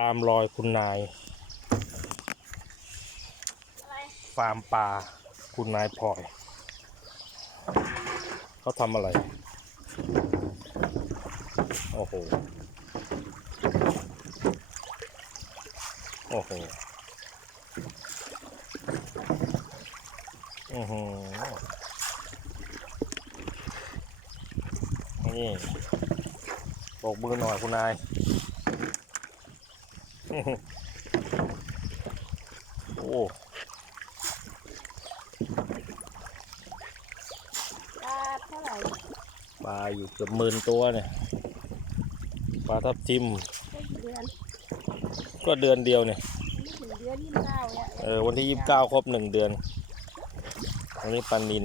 ตามรอยคุณนาย ฟาร์มปลาคุณนายพลอยเขาทำอะไร โอ้โห โอ้โหอือหือนี่โบกมือหน่อยคุณนาย โอ้ปลาเท่าไหร่ปลาอยู่เกือบหมื่นตัวเนี่ย ปลาทับทิม ได้กี่เดือนก็เดือนเดียวเนี่ย ไม่ถึงเดือนยี่สิบเก้าเนี่ยเออ วันที่ยี่สิบเก้าครบหนึ่งเดือน วันนี้ปลานิน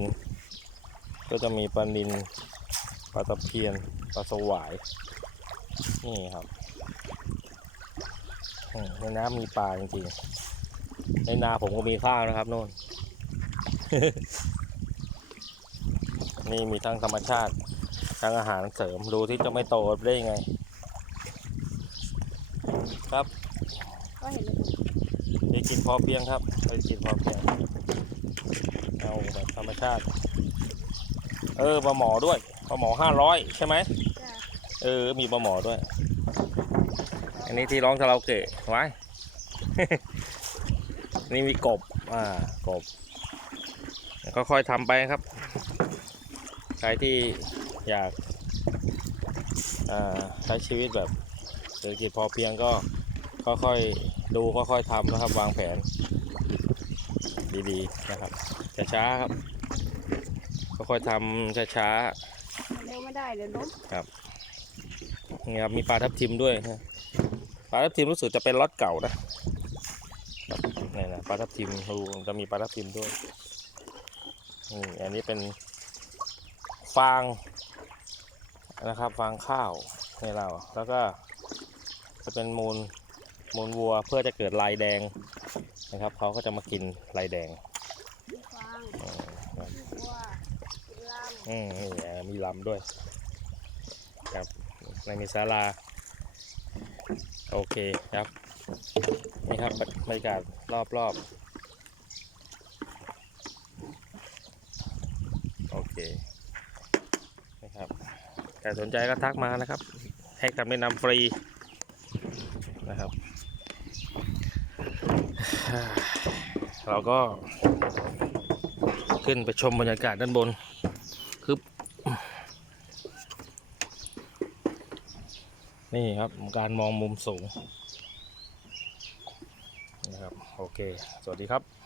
ก็จะมีปลานิน ปลาตะเพียน ปลาสวาย นี่ครับอืม ในน้ำมีปลาจริงๆ ในนาผมก็มีข้าวนะครับโน่น นี่มีทั้งธรรมชาติ ทั้งอาหารเสริม ดูที่จะไม่โตได้ยังไง ครับ ก็เห็นเศรษฐกิจพอเพียงครับเศรษฐกิจพอเพียง เอาแบบธรรมชาติ เออปลาหมอด้วยปลาหมอห้าร้อยใช่ไหมจ้ะเออ มีปลาหมอด้วย อันนี้ที่ร้องคาราโอเกะไว้ นี่มีกบ อ่ากบค่อยๆทำไปครับ ใครที่อยากอ่าใช้ชีวิตแบบเศรษฐกิจพอเพียงก็ค่อยๆดูค่อยๆทำนะครับ วางแผน ดีๆนะครับช้าๆครับค่อยๆทำช้าๆเร็วไม่ได้เดี๋ยวล้มนี่ครับมีปลาทับทิมด้วยนะ ปลาทับทิมรู้สึกจะเป็นล็อตเก่านะนี่นะปลาทับทิมดูจะมีปลาทับทิมด้วยนี่อันนี้เป็นฟางนะครับฟางข้าวให้เราแล้วก็จะเป็นมูลมูลวัวเพื่อจะเกิดลายแดงนะครับเขาก็จะมากินลายแดงมีฟางอืมครับมีวัวมีลามอืมนี่อะมีลำด้วยครับในมีศาลา โอเคครับ นี่ครับบรรยากาศรอบรอบโอเคนะครับใครสนใจก็ทักมานะครับ ให้คำแนะนำฟรีนะครับ เราก็ขึ้นไปชมบรรยากาศด้านบนคือ นี่ครับการมองมุมสูงนะครับโอเค สวัสดีครับ